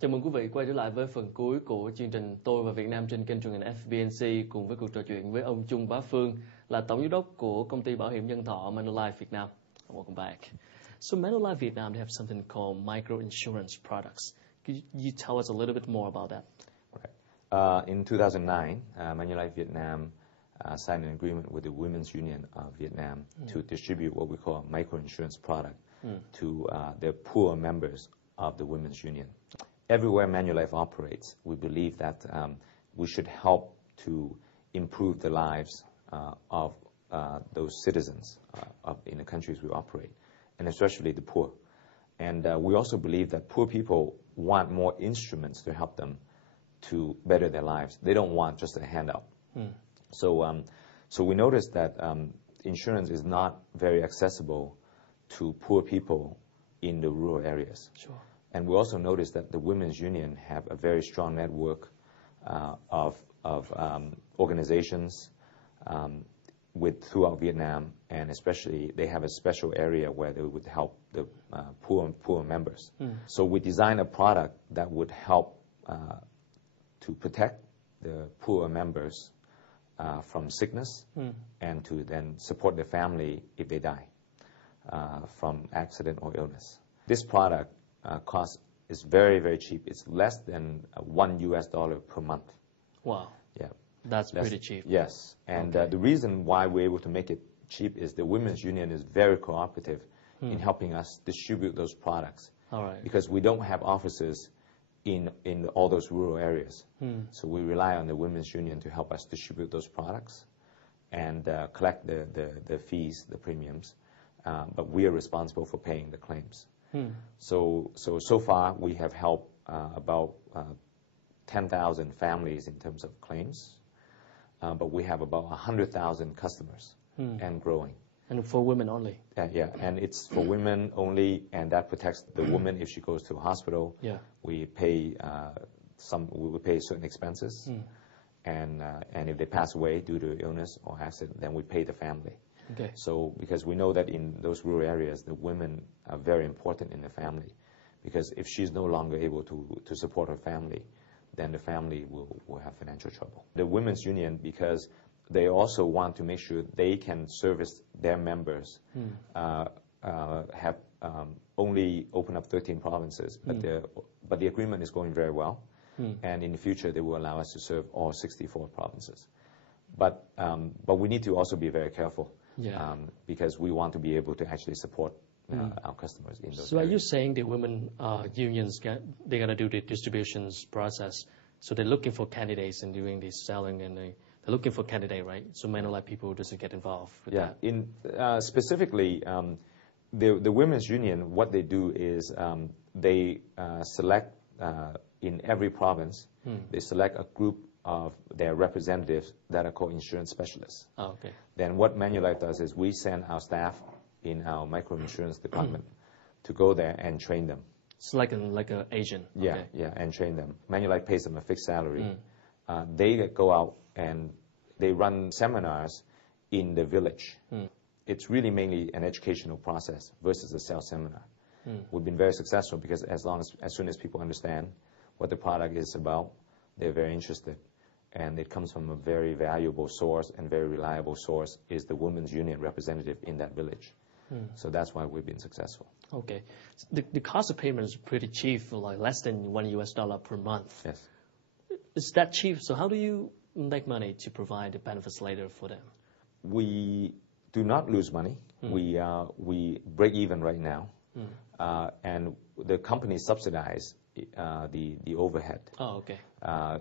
Chào mừng quý vị quay trở lại với phần cuối của chương trình Tôi và Việt Nam trên kênh truyền hình FBNC cùng với cuộc trò chuyện với ông Chung Ba Phuong là tổng giám đốc của công ty bảo hiểm nhân thọ Manulife Việt Nam. Welcome back. So Manulife Vietnam, they have something called micro insurance products. Could you tell us a little bit more about that? Right. In 2009, Manulife Vietnam signed an agreement with the Women's Union of Vietnam to distribute what we call a micro insurance product to the poor members of the Women's Union. Everywhere Manulife operates, we believe that we should help to improve the lives of those citizens in the countries we operate, and especially the poor. And we also believe that poor people want more instruments to help them to better their lives. They don't want just a handout. So we noticed that insurance is not very accessible to poor people in the rural areas. Sure. And we also noticed that the Women's Union have a very strong network of organizations throughout Vietnam, and especially they have a special area where they would help the poor members. So we designed a product that would help to protect the poor members from sickness and to then support their family if they die from accident or illness. This product cost is very, very cheap. It's less than $1 per month. Wow. Yeah. That's pretty cheap. Yes. And the reason why we're able to make it cheap is the Women's Union is very cooperative in helping us distribute those products. All right. Because we don't have offices in all those rural areas. So we rely on the Women's Union to help us distribute those products and collect the fees, the premiums. But we are responsible for paying the claims. So far we have helped about 10,000 families in terms of claims, but we have about 100,000 customers and growing. And for women only? Yeah, and it's for women only, and that protects the woman if she goes to a hospital. Yeah. We pay we pay certain expenses, and if they pass away due to illness or accident, then we pay the family. Okay. So because we know that in those rural areas, the women are very important in the family, because if she's no longer able to support her family, then the family will have financial trouble. The Women's Union, because they also want to make sure they can service their members, have only opened up 13 provinces, but the agreement is going very well, and in the future they will allow us to serve all 64 provinces. But we need to also be very careful. Yeah. Because we want to be able to actually support our customers in those So areas. are you saying the women unions, they're going to do the distributions process, so they're looking for candidates and doing this selling, and they're looking for candidate, right? So Manulife people doesn't get involved with that? Specifically, the Women's Union, what they do is they select in every province, they select a group of their representatives that are called insurance specialists. Oh, okay. Then what Manulife does is we send our staff in our microinsurance department to go there and train them. It's like an agent. Yeah, Okay. yeah, and train them. Manulife pays them a fixed salary. They go out and they run seminars in the village. It's really mainly an educational process versus a sales seminar. We've been very successful because as soon as people understand what the product is about, they're very interested. And it comes from a very valuable source and very reliable source is the Women's Union representative in that village. So that's why we've been successful. Okay. The cost of payment is pretty cheap, like less than $1 per month. Yes. Is that cheap? So how do you make money to provide the benefits later for them? We do not lose money. We break even right now. And the company subsidize the overhead. Oh, okay.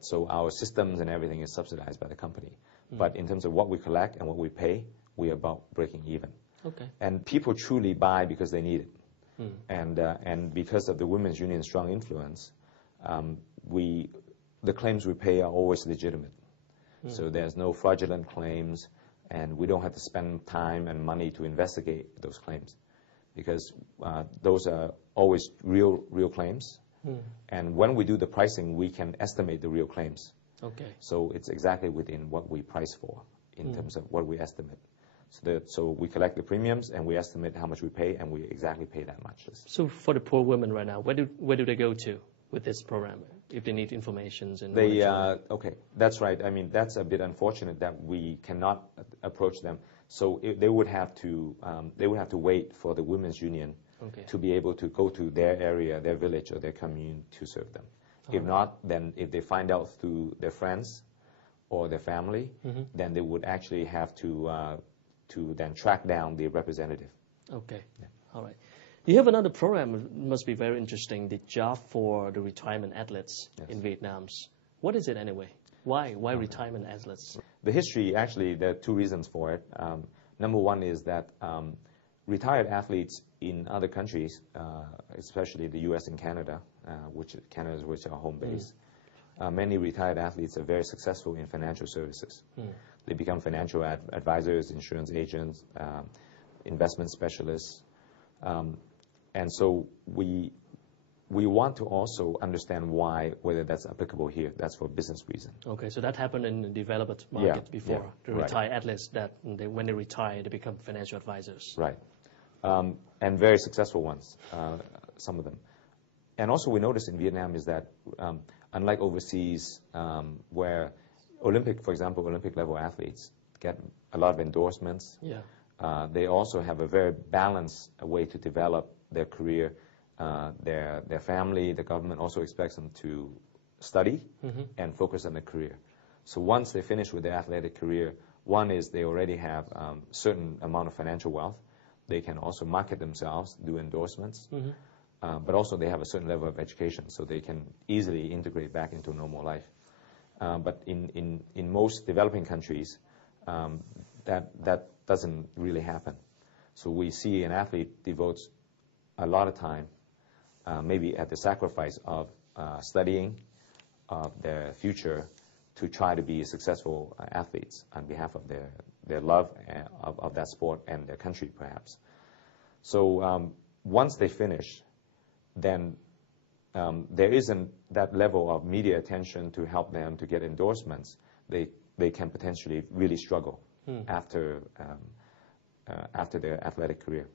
So our systems and everything is subsidized by the company. But in terms of what we collect and what we pay, we are about breaking even. Okay. And people truly buy because they need it. And because of the Women's Union's strong influence, the claims we pay are always legitimate. So there's no fraudulent claims, and we don't have to spend time and money to investigate those claims, because those are always real claims. And when we do the pricing, we can estimate the real claims. Okay. So it's exactly within what we price for in terms of what we estimate. So we collect the premiums and we estimate how much we pay, and we exactly pay that much. So for the poor women right now, where do they go to with this program if they need information? Okay, that's right. I mean, that's a bit unfortunate that we cannot approach them. So they would have to wait for the women's union to be able to go to their area, their village, or their commune to serve them. If not, then if they find out through their friends or their family, then they would actually have to then track down the representative. Okay, yeah. All right. You have another program, it must be very interesting, the job for the retirement athletes in Vietnam. What is it anyway? Why retirement athletes? The history, actually, there are two reasons for it. Number one is that retired athletes in other countries, especially the U.S. and Canada, which is our home base, many retired athletes are very successful in financial services. They become financial advisors, insurance agents, investment specialists. And so we want to also understand whether that's applicable here. That's for business reason. Okay, so that happened in the developed market before. The retired athletes, when they retire, they become financial advisors. Right. And very successful ones, some of them. And also we notice in Vietnam is that unlike overseas where for example, Olympic level athletes get a lot of endorsements. They also have a very balanced way to develop their career. Their family, the government also expects them to study and focus on their career. So once they finish with their athletic career, one is they already have a certain amount of financial wealth. They can also market themselves, do endorsements, but also they have a certain level of education, so they can easily integrate back into normal life. But in most developing countries, that doesn't really happen. So we see an athlete devotes a lot of time, maybe at the sacrifice of studying, of their future, to try to be successful athletes on behalf of their love of that sport and their country, perhaps. So once they finish, then there isn't that level of media attention to help them to get endorsements. They can potentially really struggle after their athletic career.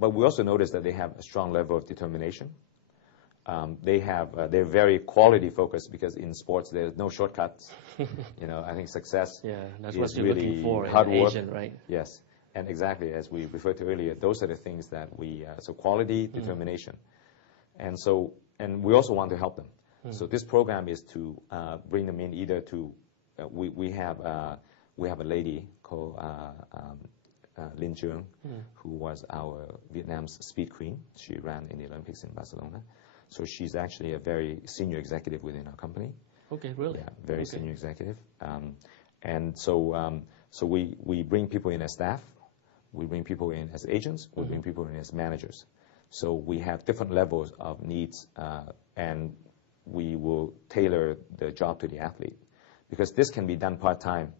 But we also notice that they have a strong level of determination. They're very quality focused, because in sports there's no shortcuts. I think success that's is what you're really looking for hard in an work. agent, right? Yes, and exactly as we referred to earlier, those are the things that so quality, determination, and we also want to help them. So this program is to bring them in either to we have a lady called Linh Trường, who was our Vietnam's speed queen. She ran in the Olympics in Barcelona. So she's actually a very senior executive within our company. Okay, really? Yeah, very senior executive. And so we bring people in as staff. We bring people in as agents. We bring people in as managers. So we have different levels of needs, and we will tailor the job to the athlete. Because this can be done part-time,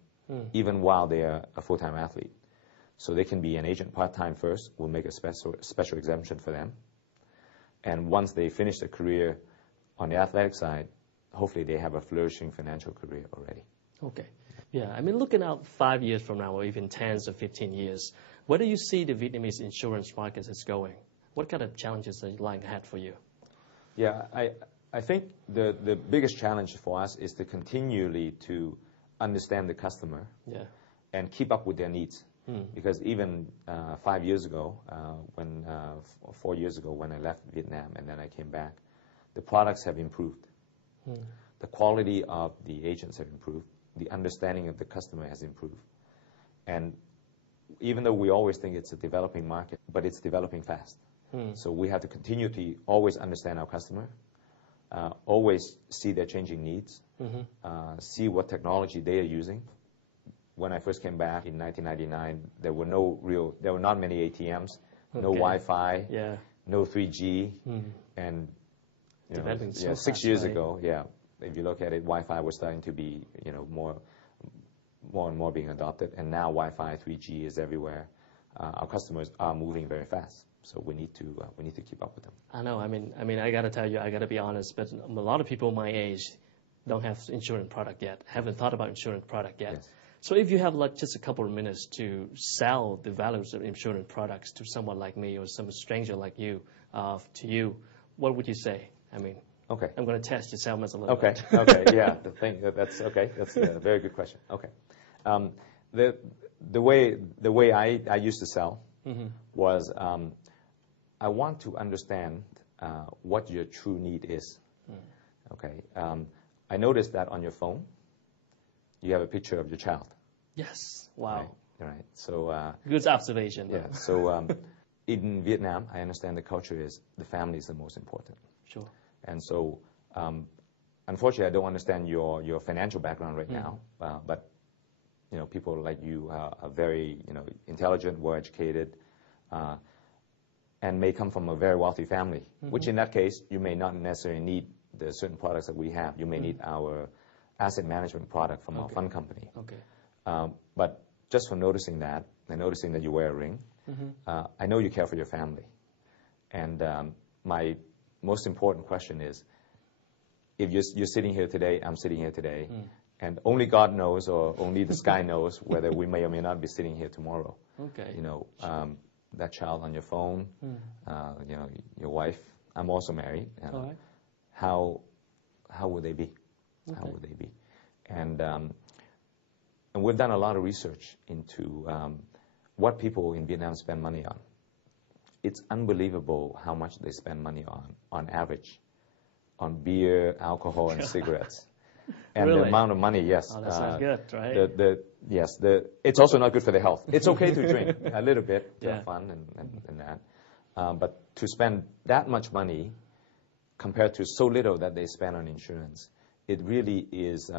even while they are a full-time athlete. So they can be an agent part-time first. We'll make a special exemption for them. And once they finish their career on the athletic side, hopefully they have a flourishing financial career already. Okay. Yeah, I mean, looking out 5 years from now, or even 10 or 15 years, where do you see the Vietnamese insurance market is going? What kind of challenges are lying ahead for you? Yeah, I think the biggest challenge for us is to continually to understand the customer and keep up with their needs. Because even 5 years ago, 4 years ago when I left Vietnam and then I came back, the products have improved. The quality of the agents have improved. The understanding of the customer has improved. And even though we always think it's a developing market, but it's developing fast. So we have to continue to always understand our customer, always see their changing needs, see what technology they are using. When I first came back in 1999, there were not many ATMs, no Wi-Fi, no 3G, and 6 years ago, if you look at it, Wi-Fi was starting to be more and more being adopted, and now Wi-Fi, 3G is everywhere. Our customers are moving very fast, so we need to keep up with them. I know. I mean, I gotta tell you, I gotta be honest, but a lot of people my age don't have insurance product yet, haven't thought about insurance product yet. Yes. So if you have like just a couple of minutes to sell the values of insurance products to someone like me or some stranger like you, to you, what would you say? I mean, Okay. I'm going to test your salesman a little Okay. bit. Okay. Yeah. That's okay. That's a very good question. Okay. The way I used to sell was I want to understand what your true need is. Okay. I noticed that on your phone, you have a picture of your child. Yes. Wow. Right. So good observation. Yeah. So in Vietnam, I understand the culture is the family is the most important. Sure. And so, unfortunately, I don't understand your financial background right now. But people like you are very intelligent, well educated, and may come from a very wealthy family. Which in that case, you may not necessarily need the certain products that we have. You may need our asset management product from our fund company. Okay. But just from noticing that, and noticing that you wear a ring, I know you care for your family. And my most important question is, if you're sitting here today, I'm sitting here today, and only God knows, or only the sky knows, whether we may or may not be sitting here tomorrow. Okay. That child on your phone, your wife. I'm also married. All right. How would they be? Okay. How would they be? And we've done a lot of research into what people in Vietnam spend money on. It's unbelievable how much they spend money on average, on beer, alcohol, and cigarettes. And really? the amount of money, yes. Oh, that's not good, right? It's also not good for the health. It's okay to drink a little bit to Yeah. have fun and that. But to spend that much money compared to so little that they spend on insurance, it really is,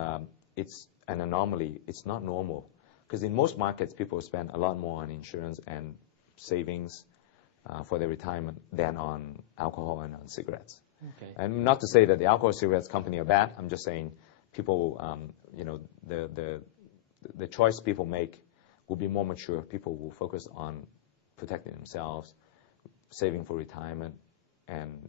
it's an anomaly. It's not normal. Because in most markets, people spend a lot more on insurance and savings for their retirement than on alcohol and on cigarettes. Okay. And not to say that the alcohol cigarettes company are bad. I'm just saying people, the choice people make will be more mature. People will focus on protecting themselves, saving for retirement, and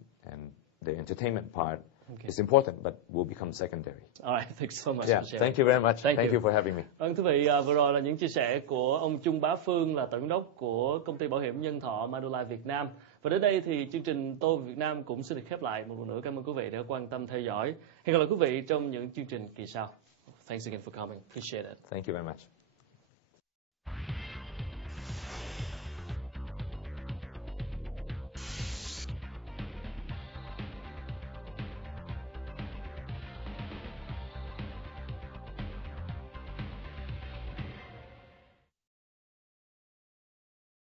the entertainment part is important, but will become secondary. All right, thanks so much Yeah, for sharing. thank you very much. Thank you for having me. Vâng, thưa quý vị, vừa rồi là những chia sẻ của ông Chung Bá Phuong, là tổng giám đốc của công ty bảo hiểm nhân thọ Manulife Việt Nam. Và đến đây thì chương trình Tôi Việt Nam cũng sẽ được khép lại. Một lần nữa cảm ơn quý vị đã quan tâm theo dõi. Hẹn gặp lại quý vị trong những chương trình kỳ sau. Thanks again for coming. Appreciate it. Thank you very much.